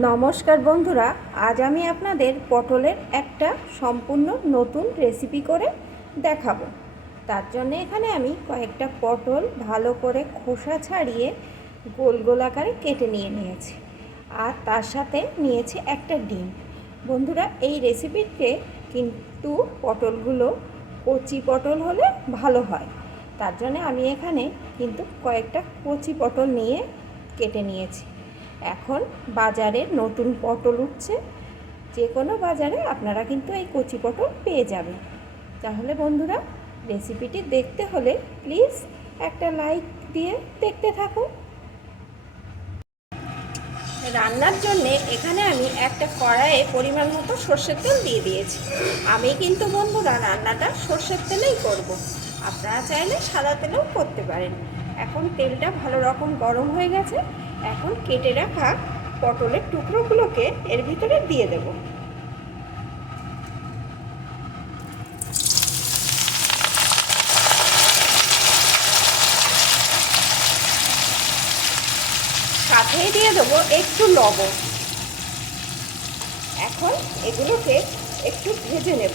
নমস্কার বন্ধুরা, আজ আমি আপনাদের পটলের একটা সম্পূর্ণ নতুন রেসিপি করে দেখাবো। তার জন্য এখানে আমি কয়েকটা পটল ভালো করে খোসা ছাড়িয়ে গোল গোল আকারে কেটে নিয়ে নিয়েছি আর তার সাথে নিয়েছি একটা ডিম। বন্ধুরা, এই রেসিপিতে কিন্তু পটলগুলো কচি পটল হলে ভালো হয়। তার জন্য আমি এখানে কিন্তু কয়েকটা কচি পটল নিয়ে কেটে নিয়েছি। এখন বাজারে নতুন পটল উঠছে। যে কোনো বাজারে আপনারা কিন্তু এই কচি পটল পেয়ে যাবেন। তাহলে বন্ধুরা রেসিপিটি দেখতে হলে প্লিজ একটা লাইক দিয়ে দেখতে থাকুন। রান্নার জন্য এখানে আমি একটা কড়াইয়ে পরিমাণ মতো সর্ষের তেল দিয়ে দিয়েছি। আমি কিন্তু বন্ধুরা রান্নাটা সর্ষের তেলেই করব। আপনারা চাইলে সাদা তেলেও করতে পারেন। এখন তেলটা ভালো রকম গরম হয়ে গেছে। এখন কেটে রাখা পটলের টুকরোগুলোকে এর ভিতরে দিয়ে দেব। সাথেই দিয়ে দেবো একটু লবণ। এখন এগুলোকে একটু ভেজে নেব।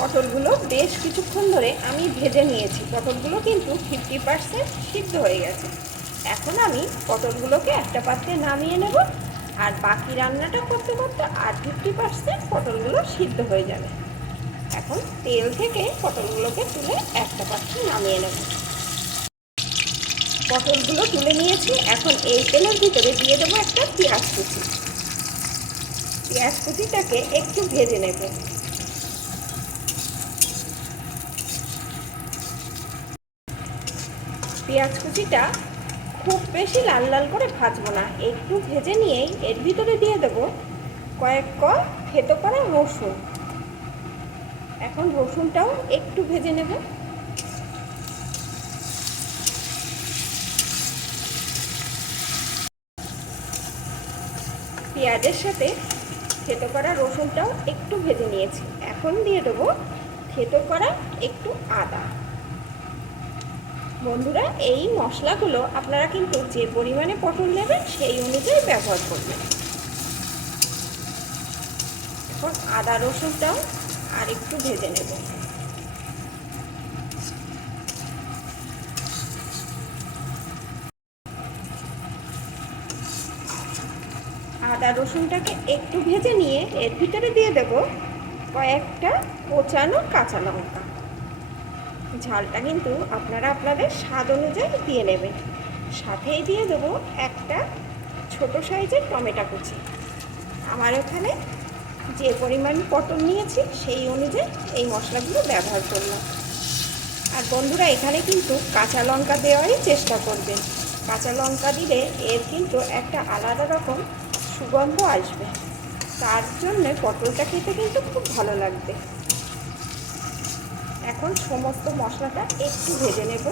পটলগুলো বেশ কিছুক্ষণ ধরে আমি ভেজে নিয়েছি। পটলগুলো কিন্তু ফিফটি পার্সেন্ট সিদ্ধ হয়ে গেছে। এখন আমি পটলগুলোকে একটা পাত্রে নামিয়ে নেব আর বাকি রান্নাটা করতে করতে আর ফিফটি পার্সেন্ট পটলগুলো সিদ্ধ হয়ে যাবে। এখন তেল থেকে পটলগুলোকে তুলে একটা পাত্রে নামিয়ে নেব। পটলগুলো তুলে নিয়েছি। এখন এই তেলের ভিতরে দিয়ে দেবো একটা পেঁয়াজ কুচি। পেঁয়াজ কুচিটাকে একটু ভেজে নেব। পেঁয়াজ কুচিটা খুব বেশি লাল লাল করে ভাজবো না। একটু ভেজে নিয়েই এর ভিতরে দিয়ে দেব কয়েক ক থেতো করা রসুন। এখন রসুনটাও একটু ভেজে নেব। পেঁয়াজের সাথে থেতো করা রসুনটাও একটু ভেজে নিয়েছি। এখন দিয়ে দেবো থেতো করা একটু আদা। বন্ধুরা, এই মশলাগুলো আপনারা কিন্তু যে পরিমাণে পটল নেবেন সেই অনুযায়ী ব্যবহার করবেন। এখন আদা রসুনটাও আর একটু ভেজে নেব। আদা রসুনটাকে একটু ভেজে নিয়ে এর ভিতরে দিয়ে দেব কয়েকটা কোচানো কাঁচা লঙ্কা। ঝালটা কিন্তু আপনারা আপনাদের স্বাদ অনুযায়ী দিয়ে নেবেন। সাথেই দিয়ে দেবো একটা ছোট সাইজের টমেটো কুচি। আমার ওখানে যে পরিমাণ পটল নিয়েছি, সেই অনুযায়ী এই মশলাগুলো ব্যবহার করলাম। আর বন্ধুরা, এখানে কিন্তু কাঁচা লঙ্কা দেওয়ারই চেষ্টা করবেন। কাঁচা লঙ্কা দিলে এর কিন্তু একটা আলাদা রকম সুগন্ধ আসবে। তার জন্য পটলটা খেতে কিন্তু খুব ভালো লাগবে। এখন সমস্ত মশলাটা একটু ভেজে নেব।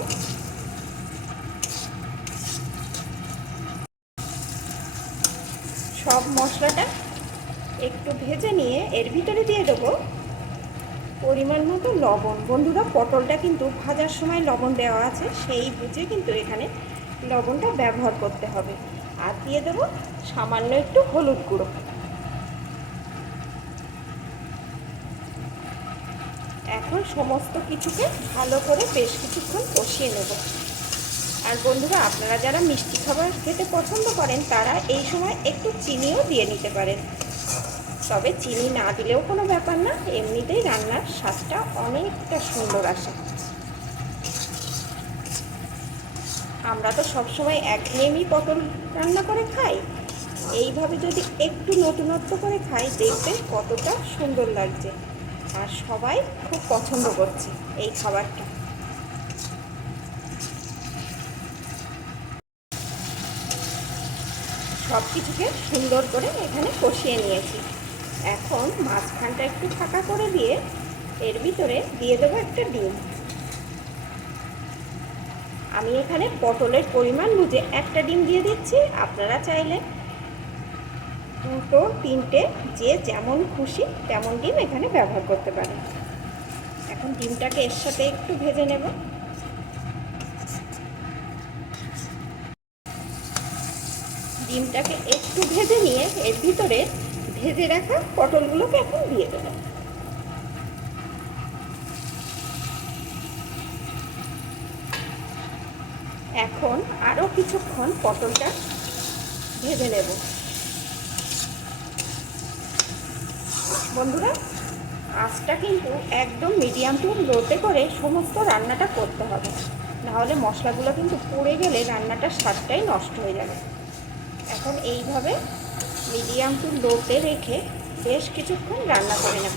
সব মশলাটা একটু ভেজে নিয়ে এর ভিতরে দিয়ে দেবো পরিমাণ মতো লবণ। বন্ধুরা, পটলটা কিন্তু ভাজার সময় লবণ দেওয়া আছে, সেই বুঝে কিন্তু এখানে লবণটা ব্যবহার করতে হবে। আর দিয়ে দেবো সামান্য একটু হলুদ গুঁড়ো। এখন সমস্ত কিছুকে ভালো করে বেশ কিছুক্ষণ কষিয়ে নেব। আর বন্ধুরা, আপনারা যারা মিষ্টি খাবার খেতে পছন্দ করেন, তারা এই সময় একটু চিনিও দিয়ে নিতে পারেন। তবে চিনি না দিলেও কোনো ব্যাপার না, এমনিতেই রান্নার স্বাদটা অনেকটা সুন্দর আসে। আমরা তো সবসময় একঘেয়েমি পটল রান্না করে খাই। এইভাবে যদি একটু নতুনত্ব করে খাই, দেখবেন কতটা সুন্দর লাগছে। আর সবাই খুব পছন্দ করছে এই খাবারটা। সব কিছুকে সুন্দর করে এখানে কষিয়ে নিয়েছি। এখন মাঝখানটা একটু ফাঁকা করে দিয়ে এর ভিতরে দিয়ে দেবো একটা ডিম। আমি এখানে পটলের পরিমাণ বুঝে একটা ডিম দিয়ে দিচ্ছি। আপনারা চাইলে দুটো, তিনটে, যে যেমন খুশি তেমন ডিম এখানে ব্যবহার করতে পারেন এখন ডিমটাকে এর সাথে একটু ভেজে নেব। ডিমটাকে একটু ভেজে নিয়ে এর ভিতরে ভেজে রাখা পটলগুলোকে এখন দিয়ে দেবো। এখন আরও কিছুক্ষণ পটলটা ভেজে নেব। বন্ধুরা আঁচটা কিন্তু একদম মিডিয়াম টু লোতে করে সমস্ত রান্নাটা করতে হবে। নাহলে মশলাগুলো কিন্তু পুড়ে গেলে রান্নাটার স্বাদটাই নষ্ট হয়ে যাবে। এখন এইভাবে মিডিয়াম টু লোতে রেখে বেশ কিছুক্ষণ রান্না করে নেব।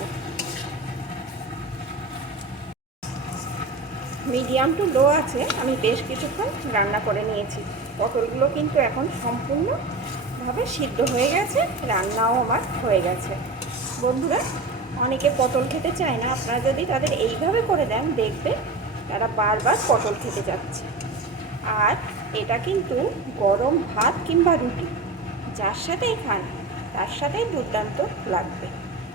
মিডিয়াম টু লো আছে, আমি বেশ কিছুক্ষণ রান্না করে নিয়েছি। পটলগুলো কিন্তু এখন সম্পূর্ণভাবে সিদ্ধ হয়ে গেছে, রান্নাও আমার হয়ে গেছে। বন্ধুরা, অনেকে পটল খেতে চায় না। আপনারা যদি তাদের এইভাবে করে দেন, দেখবে তারা বারবার পটল খেতে যাচ্ছে। আর এটা কিন্তু গরম ভাত কিংবা রুটি, যার সাথেই খান, তার সাথেই দুর্দান্ত লাগবে।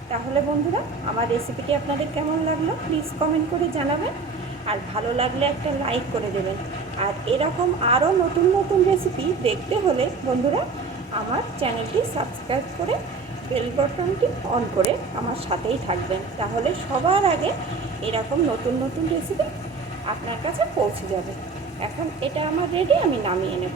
তাহলে বন্ধুরা, আমার রেসিপিটি আপনাদের কেমন লাগল? প্লিজ কমেন্ট করে জানাবেন। আর ভালো লাগলে একটা লাইক করে দেবেন। আর এরকম আরও নতুন নতুন রেসিপি দেখতে হলে বন্ধুরা, আমার চ্যানেলটি সাবস্ক্রাইব করে বেল বটনটি অন করে আমার সাথেই থাকবেন। তাহলে সবার আগে এরকম নতুন নতুন রেসিপি আপনার কাছে পৌঁছে যাবে। এখন এটা আমার রেডি আমি নামিয়ে নেব।